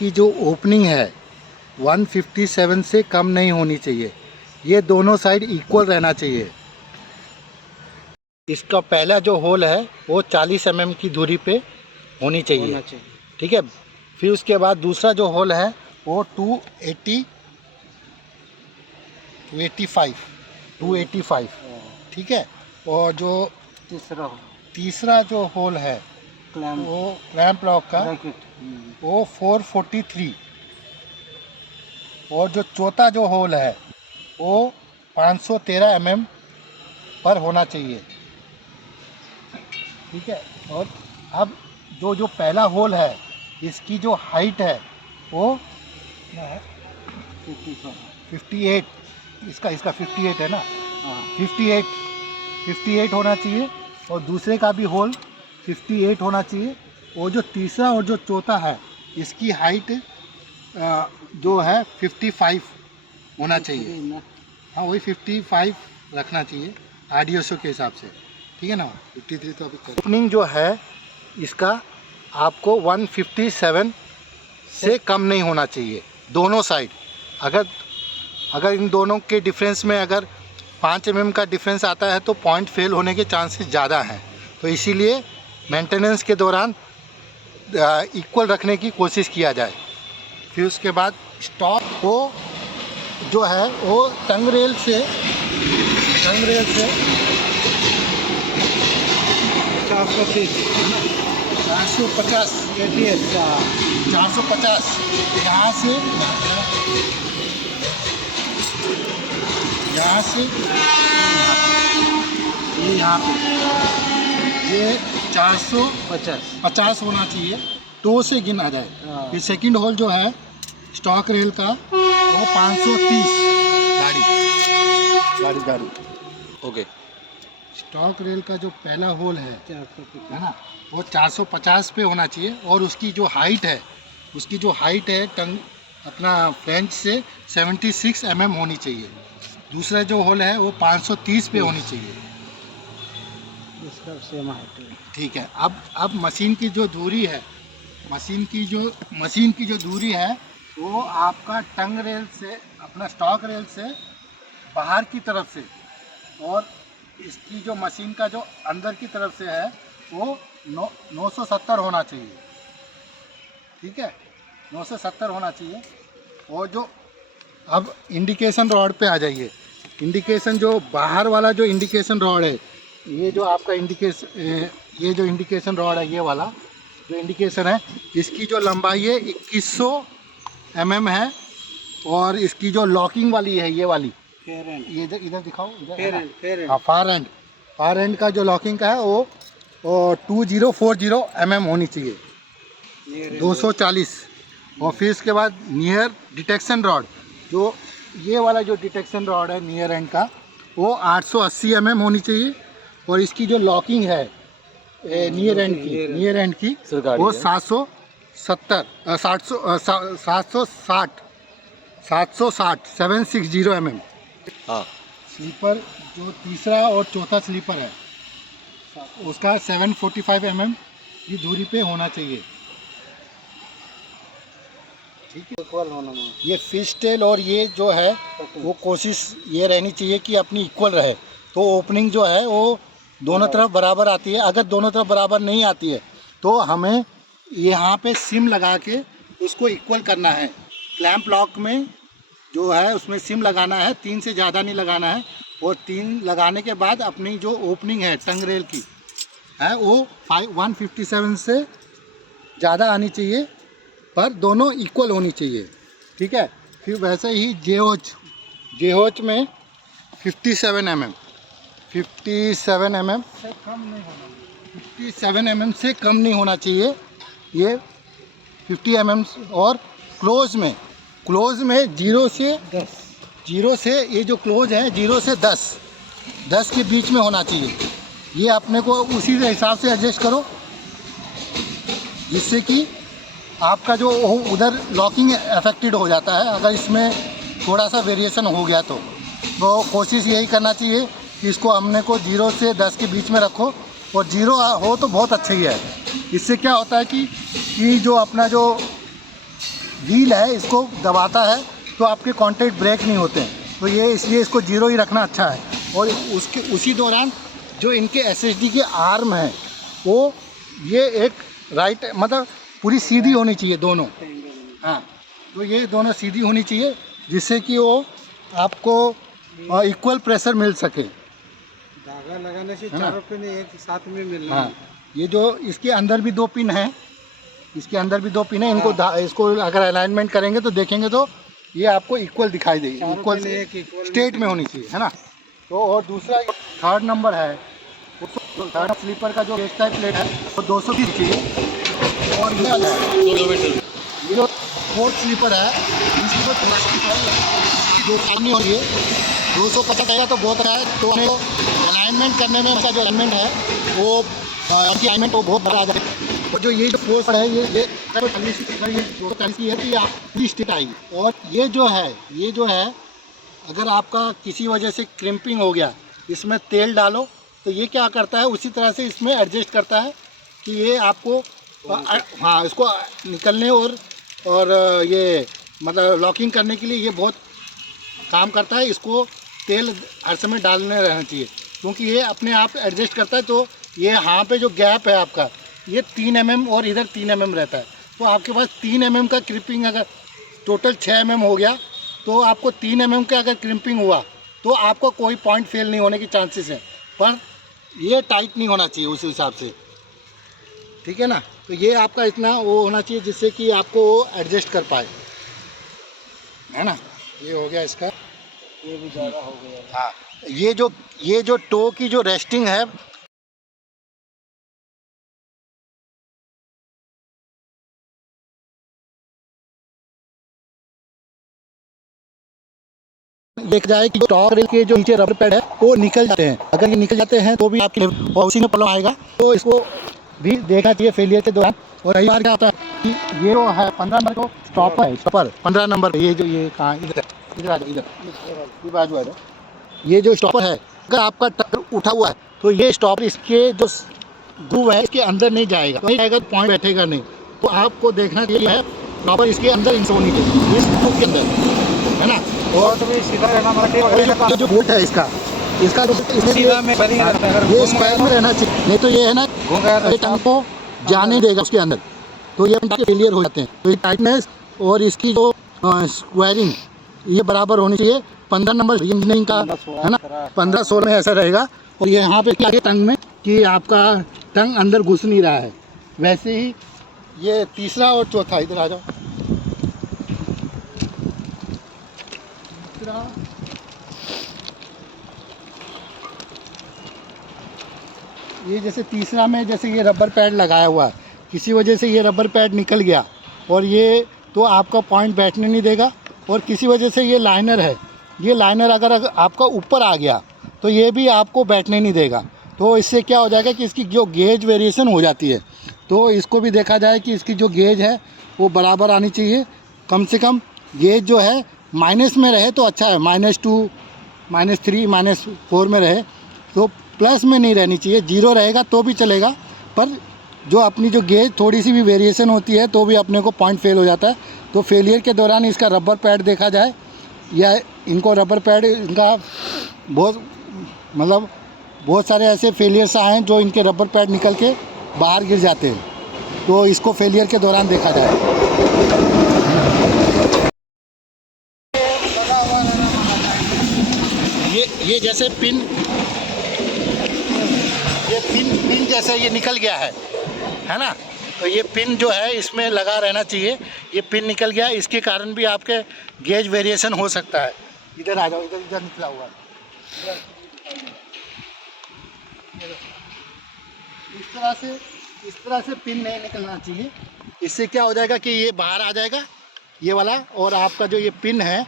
इसकी जो ओपनिंग है 157 से कम नहीं होनी चाहिए। ये दोनों साइड इक्वल रहना चाहिए। इसका पहला जो होल है वो 40 mm की दूरी पे होनी चाहिए। ठीक है। फिर उसके बाद दूसरा जो होल है वो 285 ठीक है। और जो तीसरा जो होल है वो क्लैंप लॉक का वो 443 और जो चौथा जो होल है वो 513 mm पर होना चाहिए। ठीक है। और अब जो पहला होल है इसकी जो हाइट है वो क्या है 58 इसका 58 है ना। 58 होना चाहिए और दूसरे का भी होल 58 होना चाहिए। और जो तीसरा और जो चौथा है इसकी हाइट जो है 55 होना चाहिए। हाँ वही 55 रखना चाहिए आरडीएसओ के हिसाब से। ठीक है ना। 53 तो अभी ओपनिंग जो है इसका आपको 157 से कम नहीं होना चाहिए दोनों साइड। अगर इन दोनों के डिफरेंस में अगर 5 mm का डिफरेंस आता है तो पॉइंट फेल होने के चांसेस ज़्यादा हैं। तो इसीलिए मेंटेनेंस के दौरान इक्वल रखने की कोशिश किया जाए। फिर उसके बाद स्टॉक को जो है वो टंग रेल से 450 यहाँ से ये यहाँ पे ये 450 होना चाहिए। टो से गिना जाए। ये सेकंड होल जो है स्टॉक रेल का वो 530 गाड़ी ओके। स्टॉक रेल का जो पहला होल है ना वो 450 पे होना चाहिए और उसकी जो हाइट है टंग अपना फ्रेंच से 76 mm होनी चाहिए। दूसरा जो होल है वो 530 पे होनी चाहिए। इसका सेम हाइट है। ठीक है। अब मशीन की जो दूरी है वो आपका टंग रेल से अपना स्टॉक रेल से बाहर की तरफ से और इसकी जो मशीन का जो अंदर की तरफ से है वो 970 होना चाहिए। ठीक है 970 होना चाहिए। और जो अब इंडिकेशन रॉड पे आ जाइए। इंडिकेशन जो बाहर वाला जो इंडिकेशन रॉड है ये जो आपका इंडिकेशन रॉड है ये वाला जो इंडिकेशन है इसकी जो लंबाई है 2100 mm है। और इसकी जो लॉकिंग वाली है ये वाली ये इधर दिखाओ फार एंड का जो लॉकिंग का है वो 2040 mm होनी चाहिए 240। और फिर इसके बाद नियर डिटेक्शन रॉड जो ये वाला जो डिटेक्शन रॉड है नियर एंड का वो 880 mm होनी चाहिए। और इसकी जो लॉकिंग है नियर एंड की वो 760 mm। हाँ। स्लीपर जो तीसरा और चौथा स्लीपर है उसका 745 mm की दूरी पे होना चाहिए। ठीक है। ये फिश टेल और ये जो है वो कोशिश ये रहनी चाहिए कि अपनी इक्वल रहे। तो ओपनिंग जो है वो दोनों तरफ बराबर आती है। अगर दोनों तरफ बराबर नहीं आती है तो हमें यहाँ पे सिम लगा के उसको इक्वल करना है। क्लैंप लॉक में जो है उसमें सिम लगाना है 3 से ज़्यादा नहीं लगाना है। और 3 लगाने के बाद अपनी जो ओपनिंग है टंग रेल की है वो 157 से ज़्यादा आनी चाहिए पर दोनों इक्वल होनी चाहिए। ठीक है। फिर वैसे ही जेहोच में 57 mm से कम नहीं होना चाहिए ये 50 mm। और क्लोज में 0 से ये जो क्लोज है 0 से 10 के बीच में होना चाहिए। ये अपने को उसी हिसाब से एडजस्ट करो जिससे कि आपका जो उधर लॉकिंग अफेक्टेड हो जाता है। अगर इसमें थोड़ा सा वेरिएशन हो गया तो कोशिश यही करना चाहिए कि इसको हमने को 0 से 10 के बीच में रखो। और 0 हो तो बहुत अच्छा ही है। इससे क्या होता है कि जो अपना जो व्हील है इसको दबाता है तो आपके कॉन्टैक्ट ब्रेक नहीं होते हैं, तो ये इसलिए इसको जीरो ही रखना अच्छा है। और उसके उसी दौरान जो इनके एसएसडी के आर्म हैं वो ये एक राइट मतलब पूरी सीधी होनी चाहिए दोनों, हाँ, तो ये दोनों सीधी होनी चाहिए जिससे कि वो आपको इक्वल प्रेशर मिल सके। धागा लगाने से चारों पिन एक साथ में मिलना। हाँ, ये जो इसके अंदर भी 2 पिन हैं, इसके अंदर भी 2 पिन है, इनको इसको अगर अलाइनमेंट करेंगे तो देखेंगे तो ये आपको इक्वल दिखाई देगी, इक्वल स्टेट में होनी चाहिए, है ना। तो और दूसरा थर्ड नंबर है, थर्ड स्लीपर का जो गेज टाइप प्लेट है वो 220 चाहिए। और ये जो फोर्थ स्लीपर है इसकी जो जो सामने हो रही है 250 आएगा तो बहुत अच्छा है। तो अलाइनमेंट करने में उसका जो अलाइनमेंट है वो अलाइनमेंट वो बहुत बड़ा आ जाएगा। और जो ये जो फोर्स है ये 240 की है कि आप पूरी स्टेट आएगी। और ये जो है अगर आपका किसी वजह से क्रिम्पिंग हो गया, इसमें तेल डालो तो ये क्या करता है उसी तरह से इसमें एडजस्ट करता है कि ये आपको हाँ इसको निकलने और ये मतलब लॉकिंग करने के लिए ये बहुत काम करता है। इसको तेल हर समय डालने रहना चाहिए क्योंकि ये अपने आप एडजस्ट करता है। तो ये यहाँ पे जो गैप है आपका ये 3 mm और इधर 3 mm रहता है, तो आपके पास 3 mm का क्रिपिंग अगर टोटल 6 mm हो गया तो आपको 3 mm का अगर क्रिम्पिंग हुआ तो आपको कोई पॉइंट फेल नहीं होने की चांसेस हैं, पर ये टाइट नहीं होना चाहिए उस हिसाब से, ठीक है ना। तो ये आपका इतना वो होना चाहिए जिससे कि आपको एडजस्ट कर पाए, है ना। ये हो गया इसका, ये भी ज़्यादा हो गया। हाँ, ये जो टो की जो रेस्टिंग है देख जाए कि टॉप रेल के जो नीचे रबर पैड है वो निकल जाते हैं। अगर ये निकल जाते हैं तो भी आपके और उसी में प्रॉब्लम आएगा, तो इसको भी देखना चाहिए फेलियर के दौरान। और कई बार क्या होता है कि ये जो है 15 नंबर को स्टॉपर है, स्टॉपर 15 नंबर ये जो ये कहाँ इधर इधर आ जाओ, इधर बाजू आ जाओ। ये जो स्टॉपर है अगर आपका टायर उठा हुआ है तो ये स्टॉपर इसके जो ग्रूव है इसके अंदर नहीं जाएगा, नहीं जाएगा तो पॉइंट बैठेगा नहीं। तो आपको देखना चाहिए है प्रॉपर इसके अंदर इंसर्ट होनी चाहिए, इस ग्रूव के अंदर, है ना। और सीधा रहना जो बोल्ट है इसका सीधा में ये स्क्वायर में रहना चाहिए, नहीं तो ये है ना टंग को जाने देगा उसके अंदर, तो ये फेलियर हो जाते हैं। तो ये टाइटनेस और इसकी जो स्क्वायरिंग ये बराबर होनी चाहिए। 15 नंबर इंजीनियरिंग का है ना, 15-16 में ऐसा रहेगा। और ये यहाँ पे क्या है टंग में कि आपका टंग अंदर घुस नहीं रहा है। वैसे ही ये तीसरा और चौथा, इधर आ जाओ, ये जैसे तीसरा में जैसे ये रबर पैड लगाया हुआ है, किसी वजह से ये रबर पैड निकल गया और ये तो आपका पॉइंट बैठने नहीं देगा। और किसी वजह से ये लाइनर है, ये लाइनर अगर आपका ऊपर आ गया तो ये भी आपको बैठने नहीं देगा। तो इससे क्या हो जाएगा कि इसकी जो गेज वेरिएशन हो जाती है, तो इसको भी देखा जाए कि इसकी जो गेज है वो बराबर आनी चाहिए। कम से कम गेज जो है माइनस में रहे तो अच्छा है, -2, -3, -4 में रहे, तो प्लस में नहीं रहनी चाहिए। 0 रहेगा तो भी चलेगा, पर जो अपनी जो गेज थोड़ी सी भी वेरिएशन होती है तो भी अपने को पॉइंट फेल हो जाता है। तो फेलियर के दौरान इसका रबर पैड देखा जाए, या इनको रबर पैड इनका बहुत सारे ऐसे फेलियर्स आए हैं जो इनके रबर पैड निकल के बाहर गिर जाते हैं, तो इसको फेलियर के दौरान देखा जाए। ये जैसे पिन जैसे ये निकल गया है ना, तो ये पिन जो है इसमें लगा रहना चाहिए। ये पिन निकल गया, इसके कारण भी आपके गेज वेरिएशन हो सकता है। इधर आ जाओ, इधर निकला हुआ है, इस तरह से पिन नहीं निकलना चाहिए। इससे क्या हो जाएगा कि ये बाहर आ जाएगा ये वाला, और आपका जो ये पिन है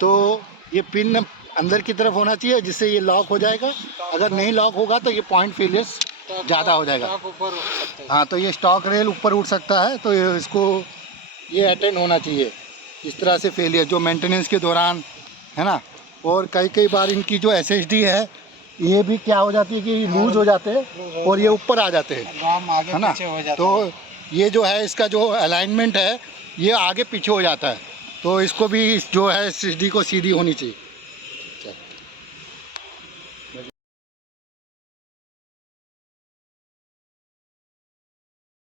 तो ये पिन अंदर की तरफ होना चाहिए जिससे ये लॉक हो जाएगा। अगर नहीं लॉक होगा तो ये पॉइंट फेलियर्स ज़्यादा हो जाएगा। हाँ, तो ये स्टॉक रेल ऊपर उठ सकता है, तो इसको ये अटेंड होना चाहिए इस तरह से फेलियर जो मेंटेनेंस के दौरान, है ना। और कई बार इनकी जो एसएसडी है ये भी क्या हो जाती है कि लूज हो जाते हैं और ये ऊपर आ जाते हैं, है ना। तो ये जो है इसका जो अलाइनमेंट है ये आगे पीछे हो जाता है, तो इसको भी जो है सीढ़ी को सीधी होनी चाहिए।